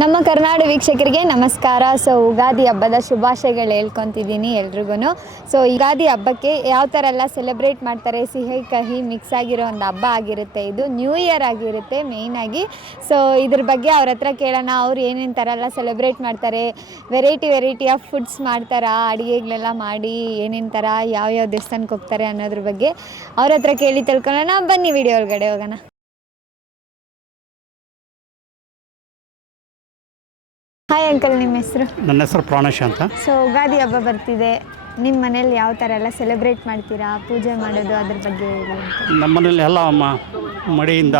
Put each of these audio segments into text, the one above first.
ನಮ್ಮ ಕರ್ನಾಟಕ ವೀಕ್ಷಕರಿಗೆ ನಮಸ್ಕಾರ. ಸೊ ಯುಗಾದಿ ಹಬ್ಬದ ಶುಭಾಶಯಗಳು ಹೇಳ್ಕೊತಿದ್ದೀನಿ ಎಲ್ರಿಗೂ. ಸೊ ಯುಗಾದಿ ಹಬ್ಬಕ್ಕೆ ಯಾವ ಥರ ಎಲ್ಲ ಸೆಲೆಬ್ರೇಟ್ ಮಾಡ್ತಾರೆ, ಸಿಹಿ ಕಹಿ ಮಿಕ್ಸ್ ಆಗಿರೋ ಒಂದು ಹಬ್ಬ ಆಗಿರುತ್ತೆ. ಇದು ನ್ಯೂ ಇಯರ್ ಆಗಿರುತ್ತೆ ಮೇಯ್ನಾಗಿ. ಸೊ ಇದ್ರ ಬಗ್ಗೆ ಅವ್ರ ಹತ್ರ ಕೇಳೋಣ, ಅವ್ರು ಏನೇನು ಥರ ಎಲ್ಲ ಸೆಲೆಬ್ರೇಟ್ ಮಾಡ್ತಾರೆ, ವೆರೈಟಿ ಆಫ್ ಫುಡ್ಸ್ ಮಾಡ್ತಾರಾ, ಅಡುಗೆಗಳೆಲ್ಲ ಮಾಡಿ ಏನೇನು ಥರ ಯಾವ್ಯಾವ ದೇವಸ್ಥಾನಕ್ಕೆ ಹೋಗ್ತಾರೆ ಅನ್ನೋದ್ರ ಬಗ್ಗೆ ಅವ್ರ ಹತ್ರ ಕೇಳಿ ತಿಳ್ಕೊಳ್ಳೋಣ. ಬನ್ನಿ ವಿಡಿಯೋ ಒಳಗಡೆ ಹೋಗೋಣ. ಹಾಯ್ ಅಂಕಲ್, ನಿಮ್ಮ ಹೆಸರು? ನನ್ನ ಹೆಸರು ಪ್ರಾಣೇಶ್ ಅಂತ. ಸೊ ಯುಗಾದಿ ಹಬ್ಬ ಬರ್ತಿದೆ, ನಿಮ್ಮ ಮನೇಲಿ ಯಾವ ಥರ ಎಲ್ಲ ಸೆಲೆಬ್ರೇಟ್ ಮಾಡ್ತೀರಾ, ಪೂಜೆ ಮಾಡೋದು ಅದ್ರ ಬಗ್ಗೆ ಹೇಳಿ. ನಮ್ಮ ಮನೇಲಿ ಎಲ್ಲ ಮಡಿಯಿಂದ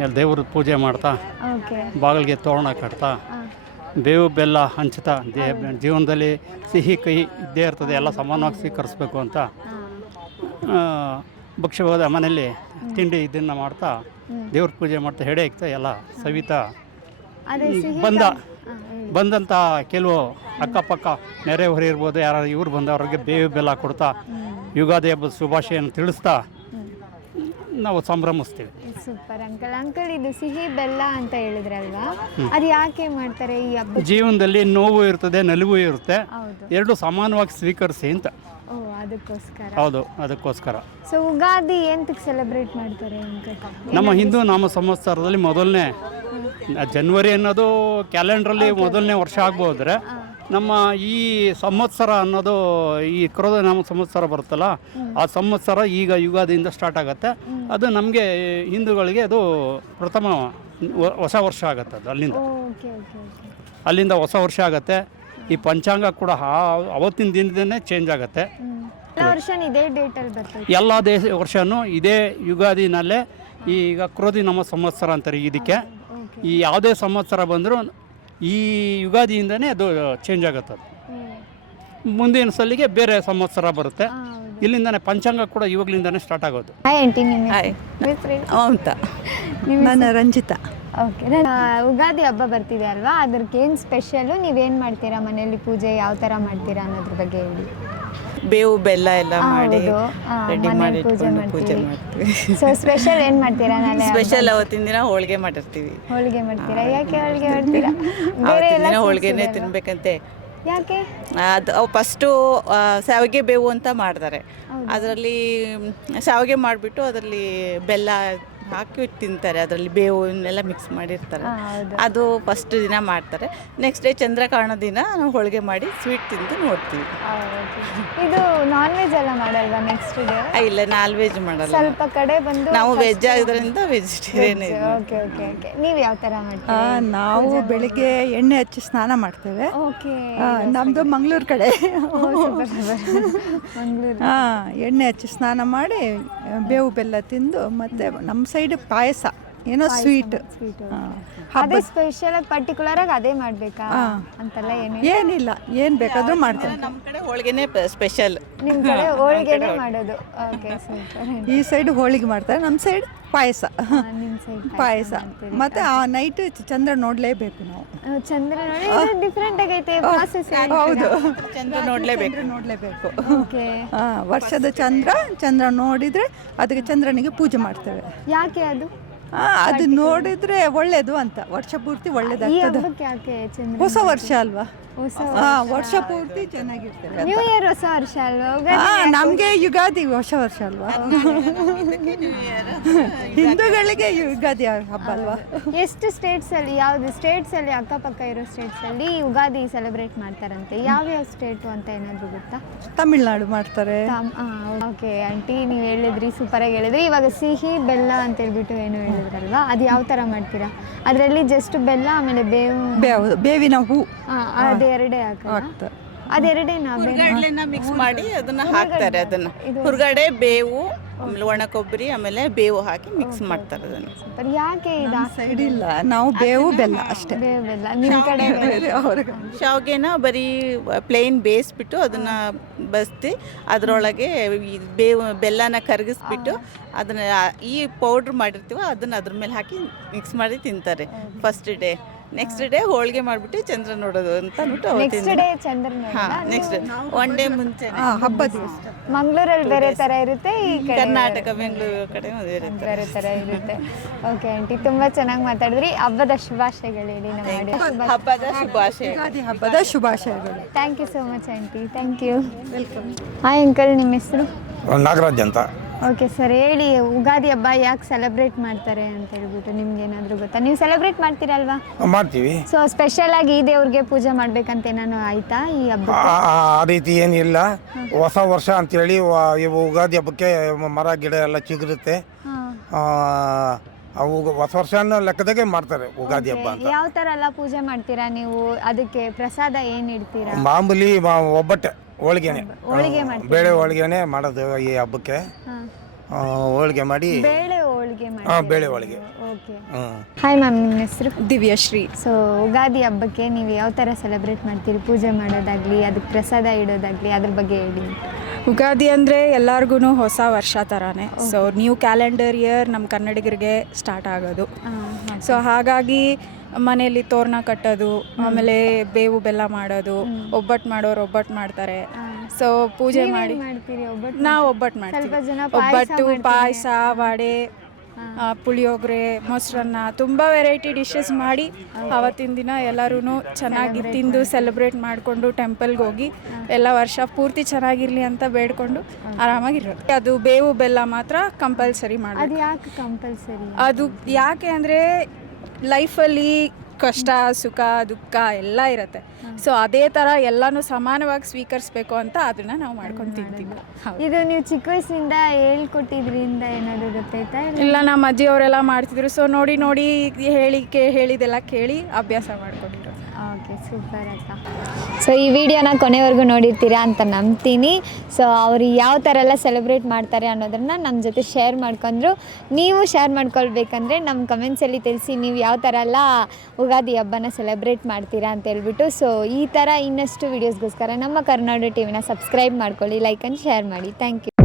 ಎಲ್ಲ ದೇವ್ರ ಪೂಜೆ ಮಾಡ್ತಾ, ಓಕೆ, ಬಾಗಿಲಿಗೆ ತೋರಣ ಕಟ್ತಾ, ಬೇವು ಬೆಲ್ಲ ಹಂಚ್ತಾ, ಜೀವನದಲ್ಲಿ ಸಿಹಿ ಕಹಿ ಇದ್ದೇ ಇರ್ತದೆ, ಎಲ್ಲ ಸಮಾನವಾಗಿ ಸ್ವೀಕರಿಸ್ಬೇಕು ಅಂತ ಭಕ್ಷ್ಯವಾದ ಮನೆಯಲ್ಲಿ ತಿಂಡಿ ಇದನ್ನು ಮಾಡ್ತಾ ದೇವ್ರ ಪೂಜೆ ಮಾಡ್ತಾ ಹೆಡೆ ಇಕ್ತಾ ಎಲ್ಲ ಸವಿತಾ ಬಂದಂಥ ಕೆಲವು ಅಕ್ಕಪಕ್ಕ ನೆರೆಹೊರೆ ಇರ್ಬೋದು, ಯಾರು ಇವ್ರು ಬಂದವ್ರಿಗೆ ಬೇವು ಬೆಲ್ಲ ಕೊಡ್ತಾ ಯುಗಾದಿ ಹಬ್ಬದ ಶುಭಾಶಯನ್ನು ತಿಳಿಸ್ತಾ ನಾವು ಸಂಭ್ರಮಿಸ್ತೀವಿ. ಸೂಪರ್ ಅಂಕಲ್, ಇದು ಸಿಹಿ ಬೆಲ್ಲ ಅಂತ ಹೇಳಿದ್ರಲ್ವಾ, ಅದು ಯಾಕೆ ಮಾಡ್ತಾರೆ ಈ ಹಬ್ಬ? ಜೀವನದಲ್ಲಿ ನೋವು ಇರ್ತದೆ, ನಲಿವು ಇರುತ್ತೆ, ಎರಡು ಸಮಾನವಾಗಿ ಸ್ವೀಕರಿಸಿ ಅಂತ. ಅದಕ್ಕೋಸ್ಕರ? ಹೌದು, ಅದಕ್ಕೋಸ್ಕರ. ಸೊ ಯುಗಾದಿ ಎಂತಕ್ಕೆ ಸೆಲೆಬ್ರೇಟ್ ಮಾಡ್ತಾರೆ ಅಂಕಲ್? ನಮ್ಮ ಹಿಂದೂ ನಾಮ ಸಂವತ್ಸರದಲ್ಲಿ ಮೊದಲನೇ ಜನವರಿ ಅನ್ನೋದು ಕ್ಯಾಲೆಂಡ್ರಲ್ಲಿ ಮೊದಲನೇ ವರ್ಷ ಆಗ್ಬೋದ್ರೆ, ನಮ್ಮ ಈ ಸಂವತ್ಸರ ಅನ್ನೋದು ಈ ಕ್ರೋಧ ನಾಮ ಸಂವತ್ಸರ ಬರುತ್ತಲ್ಲ, ಆ ಸಂವತ್ಸರ ಈಗ ಯುಗಾದಿಯಿಂದ ಸ್ಟಾರ್ಟ್ ಆಗುತ್ತೆ. ಅದು ನಮಗೆ ಹಿಂದೂಗಳಿಗೆ ಅದು ಪ್ರಥಮ ಹೊಸ ವರ್ಷ ಆಗುತ್ತೆ. ಅದು ಅಲ್ಲಿಂದ ಹೊಸ ವರ್ಷ ಆಗುತ್ತೆ. ಈ ಪಂಚಾಂಗ ಕೂಡ ಅವತ್ತಿನ ದಿನದೇ ಚೇಂಜ್ ಆಗುತ್ತೆ. ಎಲ್ಲ ವರ್ಷನೂ ಇದೇ ಯುಗಾದಿನಲ್ಲೇ ಈಗ ಕ್ರೋಧಿ ನಮ್ಮ ಸಂವತ್ಸರ ಅಂತಾರೆ ಇದಕ್ಕೆ. ಈ ಯಾವುದೇ ಸಂವತ್ಸರ ಬಂದರೂ ಈ ಯುಗಾದಿಯಿಂದನೇ ಅದು ಚೇಂಜ್ ಆಗುತ್ತೆ. ಅದು ಮುಂದಿನ ಸಲಿಗೆ ಬೇರೆ ಸಂವತ್ಸರ ಬರುತ್ತೆ. ಇಲ್ಲಿಂದಾನೆ ಪಂಚಾಂಗ ಕೂಡ ಇವಾಗಲಿಂದಾನೆ ಸ್ಟಾರ್ಟ್ ಆಗೋದು. ನಾನು ರಂಜಿತಾ. ಓಕೆ, ಯುಗಾದಿ ಹಬ್ಬ ಬರ್ತಿದೆ ಅಲ್ವಾ, ಅದಕ್ಕೇನು ಸ್ಪೆಷಲು, ನೀವೇನು ಮಾಡ್ತೀರಾ ಮನೆಯಲ್ಲಿ, ಪೂಜೆ ಯಾವ ಥರ ಮಾಡ್ತೀರಾ ಅನ್ನೋದ್ರ ಬಗ್ಗೆ ಹೇಳಿ. ಬೇವು ಬೆಲ್ಲ ಎಲ್ಲ ಮಾಡಿ ರೆಡಿ ಮಾಡಿ ಪೂಜೆ ಮಾಡ್ತೀವಿ. ಸೊ ಸ್ಪೆಷಲ್ ಏನು ಮಾಡ್ತೀರಾ? ಸ್ಪೆಷಲ್ ಅವತ್ತಿನ ದಿನ ಹೋಳಿಗೆ ಮಾಡಿರ್ತೀವಿ. ಹೋಳಿಗೆ ಮಾಡ್ತೀರಾ? ಯಾಕೆ ಹೋಳಿಗೆ ಮಾಡ್ತೀರಾ? ಅವತ್ತಿನ ದಿನ ಹೋಳಿಗೆನೇ ತಿನ್ಬೇಕಂತೆ. ಯಾಕೆ? ಅದು ಫಸ್ಟು ಶಾವಿಗೆ ಬೇವು ಅಂತ ಮಾಡ್ತಾರೆ. ಅದರಲ್ಲಿ ಶಾವಿಗೆ ಮಾಡಿಬಿಟ್ಟು ಅದರಲ್ಲಿ ಬೆಲ್ಲ ಹಾಕಿ ತಿಂತಾರೆ. ಅದರಲ್ಲಿ ಬೇವು ಇವನ್ನೆಲ್ಲ ಮಿಕ್ಸ್ ಮಾಡಿರ್ತಾರೆ. ಅದು ಫಸ್ಟ್ ದಿನ ಮಾಡ್ತಾರೆ. ನೆಕ್ಸ್ಟ್ ಡೇ ಚಂದ್ರಕಾರಣ ದಿನ ನಾವು ಹೋಳಿಗೆ ಮಾಡಿ ಸ್ವೀಟ್ ತಿಂದು ನೋಡ್ತೀವಿ. ಇದು ನಾನ್ ವೆಜ್ ಎಲ್ಲ ಮಾಡಲ್ವಾ ನೆಕ್ಸ್ಟ್ ಡೇ? ಇಲ್ಲ, ನಾನ್ ವೆಜ್ ಮಾಡಲ್ಲ. ಸ್ವಲ್ಪ ಕಡೆ ಬಂದು ನಾವು ವೆಜ್ ಆಗಿದ್ರಿಂದ ವೆಜಿಟೇರಿಯನ್. Okay okay okay. ನೀವು ಯಾವ ಥರ ಮಾಡ್ತೀರಾ? ನಾವು ಬೆಳಿಗ್ಗೆ ಎಣ್ಣೆ ಹಚ್ಚಿ ಸ್ನಾನ ಮಾಡ್ತೇವೆ. ಓಕೆ, ನಮ್ಮದು ಮಂಗಳೂರು ಕಡೆ. ಮಂಗಳೂರು. ಎಣ್ಣೆ ಹಚ್ಚಿ ಸ್ನಾನ ಮಾಡಿ ಬೇವು ಬೆಲ್ಲ ತಿಂದು, ಮತ್ತೆ ನಮ್ಮ ಸೈಡ್ ಪಾಯಸ ಏನೋ ಸ್ವೀಟ್. ಅದೇ ಸ್ಪೆಷಲ್ ಆಗಿ ಪರ್ಟಿಕ್ಯುಲರ್ ಆಗಿ ಅದೇ ಮಾಡಬೇಕಾ ಅಂತೆಲ್ಲ ಏನಿಲ್ಲ, ಏನು ಬೇಕಾದ್ರೂ ಮಾಡ್ತೇವೆ. ನಮ್ಮ ಕಡೆ ಹೋಳಿಗೆನೇ ಸ್ಪೆಷಲ್. ನಿಮ್ಮ ಕಡೆ ಹೋಳಿಗೆನೇ ಮಾಡೋದು? Okay, super. ಈ ಸೈಡ್ ಹೋಳಿಗೆ ಮಾಡ್ತಾರೆ, ನಮ್ಮ ಸೈಡ್ ಪಾಯಸ. ಪಾಯಸ ಮತ್ತೆ ಆ ನೈಟ್ ಚಂದ್ರ ನೋಡ್ಲೇಬೇಕು ನಾವು. ಚಂದ್ರ ನೋಡಿ ಡಿಫ್ರೆಂಟ್ ಆಗೈತೆ. ಹೌದು, ಚಂದ್ರ ನೋಡ್ಲೇಬೇಕು. ಓಕೆ, ವರ್ಷದ ಚಂದ್ರ ನೋಡಿದ್ರೆ ಅದಕ್ಕೆ ಚಂದ್ರನಿಗೆ ಪೂಜೆ ಮಾಡ್ತೇವೆ. ಯಾಕೆ ಅದು? ಅದು ನೋಡಿದ್ರೆ ಒಳ್ಳೇದು ಅಂತ, ವರ್ಷ ಪೂರ್ತಿ ಒಳ್ಳೇದಾಗ್ತದೆ. ಹೊಸ ವರ್ಷ ಅಲ್ವಾ, ವರ್ಷ ಪೂರ್ತಿ ಚೆನ್ನಾಗಿರ್ತೇವೆ. ನ್ಯೂ ಇಯರ್ ಹೊಸ ವರ್ಷ ಅಲ್ವಾ? ನಮಗೆ ಯುಗಾದಿ ಹೊಸ ವರ್ಷ ಅಲ್ವಾ, ಹಿಂದೂಗಳಿಗೆ ಯುಗಾದಿ ಹಬ್ಬ ಅಲ್ವಾ. ಎಷ್ಟು ಸ್ಟೇಟ್ಸ್ ಅಲ್ಲಿ, ಯಾವ್ದು ಸ್ಟೇಟ್ಸ್ ಅಲ್ಲಿ, ಅಕ್ಕಪಕ್ಕ ಇರೋ ಸ್ಟೇಟ್ಸ್ ಅಲ್ಲಿ ಯುಗಾದಿ ಸೆಲೆಬ್ರೇಟ್ ಮಾಡ್ತಾರಂತೆ? ಯಾವ್ಯಾವ ಸ್ಟೇಟು ಅಂತ ಏನಾದ್ರು ಗೊತ್ತಾ? ತಮಿಳ್ನಾಡು ಮಾಡ್ತಾರೆ. ಓಕೆ ಆಂಟಿ, ನೀವು ಹೇಳಿದ್ರಿ, ಸೂಪರ್ ಆಗಿ ಹೇಳಿದ್ರಿ. ಇವಾಗ ಸಿಹಿ ಬೆಲ್ಲ ಅಂತ ಹೇಳ್ಬಿಟ್ಟು ಏನು ಹೇಳಿದ್ರಲ್ವಾ, ಅದು ಯಾವ ಥರ ಮಾಡ್ತೀರಾ? ಅದರಲ್ಲಿ ಜಸ್ಟ್ ಬೆಲ್ಲ ಆಮೇಲೆ ಬೇವಿನ ಹೂ, ಅದೆರಡೇ ಹಾಕ್ತಾರೆ. ಅದೆರಡೇನಾ? ಹುರ್ಗಡ್ಲೆನ ಮಿಕ್ಸ್ ಮಾಡಿ ಅದನ್ನ ಹಾಕ್ತಾರೆ. ಅದನ್ನ ಹುರ್ಗಡೆ, ಬೇವು, ಆಮೇಲೆ ಒಣ ಕೊಬ್ಬರಿ, ಆಮೇಲೆ ಬೇವು ಹಾಕಿ ಮಿಕ್ಸ್ ಮಾಡ್ತಾರೆ. ಅದನ್ನು ಯಾಕೆ ಸೈಡ್ ಇಲ್ಲ, ನಾವು ಬೇವು ಬೆಲ್ಲ ಅಷ್ಟೇ. ಬೇವು ಬೆಲ್ಲ ನಿಮ್ಮ ಕಡೆ? ಶಾವಿಗೆನ ಬರೀ ಪ್ಲೇನ್ ಬೇಯಿಸ್ಬಿಟ್ಟು ಅದನ್ನ ಬಸ್ತಿ ಅದರೊಳಗೆ ಬೇವು ಬೆಲ್ಲನ ಕರಗಿಸ್ಬಿಟ್ಟು ಅದನ್ನ ಈ ಪೌಡ್ರ್ ಮಾಡಿರ್ತೀವೋ ಅದನ್ನ ಅದ್ರ ಮೇಲೆ ಹಾಕಿ ಮಿಕ್ಸ್ ಮಾಡಿ ತಿಂತಾರೆ ಫಸ್ಟ್ ಡೇ. ನೆಕ್ಸ್ಟ್ ಡೇ ಹೋಳಿಗೆ ಮಾಡಿಬಿಟ್ಟು ಚಂದ್ರ ನೋಡೋದು ಅಂತ ಅಂದ್ಬಿಟ್ಟು ನೆಕ್ಸ್ಟ್ ಡೇ ಚಂದ್ರ ಹಾಂ ನೆಕ್ಸ್ಟ್ ಒನ್ ಡೇ ಮುಂಚೆ ಹಬ್ಬದ ದಿವಸ ಮಂಗಳೂರಲ್ಲಿ ಬೇರೆ ಥರ ಇರುತ್ತೆ, ಈ ಕಡೆ ಕರ್ನಾಟಕ ಬೆಂಗಳೂರು ಕಡೆ ಇರುತ್ತೆ. ಬೇರೆ ಥರ ಇರುತ್ತೆ. ಓಕೆ ಆಂಟಿ, ತುಂಬ ಚೆನ್ನಾಗಿ ಮಾತಾಡಿದ್ರಿ. ಹಬ್ಬದ ಶುಭಾಶಯಗಳು ಹೇಳಿ ನಮ್ಮ ಹಬ್ಬದ ಶುಭಾಶಯ. ಯುಗಾದಿ ಹಬ್ಬದ ಶುಭಾಶಯಗಳು. Thank you so much aunty, thank you. Hi uncle, ನಿಮ್ಮ ಹೆಸರು? ನಾಗರಾಜ್ ಅಂತ. ಓಕೆ ಸರ್, ಹೇಳಿ ಯುಗಾದಿ ಹಬ್ಬ ಯಾಕೆ ಸೆಲೆಬ್ರೇಟ್ ಮಾಡ್ತಾರೆ ಅಂತ ಹೇಳ್ಬಿಟ್ಟು ನಿಮ್ಗೆ ಏನಾದರೂ ಗೊತ್ತಾ? ನೀವು ಸೆಲೆಬ್ರೇಟ್ ಮಾಡ್ತೀರಲ್ವಾ? ಮಾಡ್ತೀವಿ. ಸೊ ಸ್ಪೆಷಲ್ ಆಗಿ ಈ ದೇವ್ರಿಗೆ ಪೂಜೆ ಮಾಡ್ಬೇಕಂತ ಏನಾನು ಆಯ್ತಾ ಈ ಹಬ್ಬ? ಆ ರೀತಿ ಏನಿಲ್ಲ. ಹೊಸ ವರ್ಷ ಅಂತೇಳಿ ಇವು ಯುಗಾದಿ ಹಬ್ಬಕ್ಕೆ ಮರ ಗಿಡ ಎಲ್ಲ ಚಿಗುರುತ್ತೆ. ಅವು ಹೊಸ ವರ್ಷ ಅನ್ನೋ ಲೆಕ್ಕದಾಗೆ ಮಾಡ್ತಾರೆ ಯುಗಾದಿ ಹಬ್ಬ ಅಂತ. ಯಾವ ಥರ ಎಲ್ಲ ಪೂಜೆ ಮಾಡ್ತೀರಾ ನೀವು? ಅದಕ್ಕೆ ಪ್ರಸಾದ ಏನು ಇಡ್ತೀರಾ? ಮಾಮೂಲಿ ಒಬ್ಬಟ್ಟೆ ಹೋಳಿಗೆನೆ, ಹೋಳಿಗೆ ಮಾಡ್ತೀರಾ? ಬೇಳೆ ಹೋಳಿಗೆನೆ ಮಾಡೋದು ಈ ಹಬ್ಬಕ್ಕೆ. ಹೋಳಿಗೆ ಮಾಡಿ ಬೇಳೆ ಹೋಳಿಗೆ ಬೇಳೆ ಹೋಳಿಗೆ. ಓಕೆ. ಹಾಯ್ ಮ್ಯಾಮ್, ನಿಮ್ಮ ಹೆಸರು? ದಿವ್ಯಶ್ರೀ. ಸೊ ಯುಗಾದಿ ಹಬ್ಬಕ್ಕೆ ನೀವು ಯಾವ ಥರ ಸೆಲೆಬ್ರೇಟ್ ಮಾಡ್ತೀರಿ? ಪೂಜೆ ಮಾಡೋದಾಗಲಿ, ಅದಕ್ಕೆ ಪ್ರಸಾದ ಇಡೋದಾಗಲಿ, ಅದ್ರ ಬಗ್ಗೆ ಹೇಳಿ. ಯುಗಾದಿ ಅಂದರೆ ಎಲ್ಲರಿಗೂ ಹೊಸ ವರ್ಷ ಥರನೇ. ಸೊ ನ್ಯೂ ಕ್ಯಾಲೆಂಡರ್ ಇಯರ್ ನಮ್ಮ ಕನ್ನಡಿಗರಿಗೆ ಸ್ಟಾರ್ಟ್ ಆಗೋದು. ಸೊ ಹಾಗಾಗಿ ಮನೆಯಲ್ಲಿ ತೋರಣ ಕಟ್ಟೋದು, ಆಮೇಲೆ ಬೇವು ಬೆಲ್ಲ ಮಾಡೋದು, ಒಬ್ಬಟ್ಟು ಮಾಡೋರು ಒಬ್ಬಟ್ಟು ಮಾಡ್ತಾರೆ. ಸೊ ಪೂಜೆ ಮಾಡಿ ನಾವು ಒಬ್ಬಟ್ಟು ಮಾಡ್ತೀವಿ. ಒಬ್ಬಟ್ಟು, ಪಾಯಸ, ವಡೆ, ಪುಳಿಯೋಗರೆ, ಮೊಸರನ್ನ, ತುಂಬ ವೆರೈಟಿ ಡಿಶಸ್ ಮಾಡಿ ಆವತ್ತಿನ ದಿನ ಎಲ್ಲರೂ ಚೆನ್ನಾಗಿ ತಿಂದು ಸೆಲೆಬ್ರೇಟ್ ಮಾಡಿಕೊಂಡು ಟೆಂಪಲ್ಗೆ ಹೋಗಿ ಎಲ್ಲ ವರ್ಷ ಪೂರ್ತಿ ಚೆನ್ನಾಗಿರಲಿ ಅಂತ ಬೇಡ್ಕೊಂಡು ಆರಾಮಾಗಿರೋದು. ಅದು ಬೇವು ಬೆಲ್ಲ ಮಾತ್ರ ಕಂಪಲ್ಸರಿ ಮಾಡೋದು. ಅದು ಯಾಕೆ ಕಂಪಲ್ಸರಿ? ಅದು ಯಾಕೆ ಅಂದರೆ ಲೈಫಲ್ಲಿ ಕಷ್ಟ, ಸುಖ, ದುಃಖ ಎಲ್ಲ ಇರುತ್ತೆ. ಸೊ ಅದೇ ಥರ ಎಲ್ಲನೂ ಸಮಾನವಾಗಿ ಸ್ವೀಕರಿಸ್ಬೇಕು ಅಂತ ಅದನ್ನು ನಾವು ಮಾಡ್ಕೊಂಡು ತಿಂತೀವಿ. ಇದು ನೀವು ಚಿಕ್ಕ ವಯಸ್ಸಿಂದ ಹೇಳ್ಕೊಟ್ಟಿದ್ರಿಂದ ಏನಾದರೂ ಗೊತ್ತಾಯ್ತಾ? ಇಲ್ಲ, ನಮ್ಮ ಅಜ್ಜಿಯವರೆಲ್ಲ ಮಾಡ್ತಿದ್ರು. ಸೊ ನೋಡಿ ನೋಡಿ ಹೇಳಿದೆಲ್ಲ ಕೇಳಿ ಅಭ್ಯಾಸ ಮಾಡ್ಕೊಂಡಿರೋ. ಓಕೆ, ಸೂಪರ್ ಅಕ್ಕ. ಸೊ ಈ ವಿಡಿಯೋನ ಕೊನೆವರೆಗೂ ನೋಡಿರ್ತೀರಾ ಅಂತ ನಂಬ್ತೀನಿ. ಸೊ ಅವರು ಯಾವ ಥರ ಎಲ್ಲ ಸೆಲೆಬ್ರೇಟ್ ಮಾಡ್ತಾರೆ ಅನ್ನೋದನ್ನು ನಮ್ಮ ಜೊತೆ ಶೇರ್ ಮಾಡ್ಕೊಂಡ್ರು. ನೀವು ಶೇರ್ ಮಾಡ್ಕೊಳ್ಬೇಕಂದ್ರೆ ನಮ್ಮ ಕಮೆಂಟ್ಸಲ್ಲಿ ತಿಳಿಸಿ ನೀವು ಯಾವ ಥರ ಎಲ್ಲ ಯುಗಾದಿ ಹಬ್ಬನ ಸೆಲೆಬ್ರೇಟ್ ಮಾಡ್ತೀರಾ ಅಂತ ಹೇಳ್ಬಿಟ್ಟು. ಸೊ ಈ ಥರ ಇನ್ನಷ್ಟು ವೀಡಿಯೋಸ್ಗೋಸ್ಕರ ನಮ್ಮ ಕರ್ನಾಡು ಟಿವಿನ ಸಬ್ಸ್ಕ್ರೈಬ್ ಮಾಡ್ಕೊಳ್ಳಿ, ಲೈಕ್ ಆ್ಯಂಡ್ ಶೇರ್ ಮಾಡಿ. Thank you.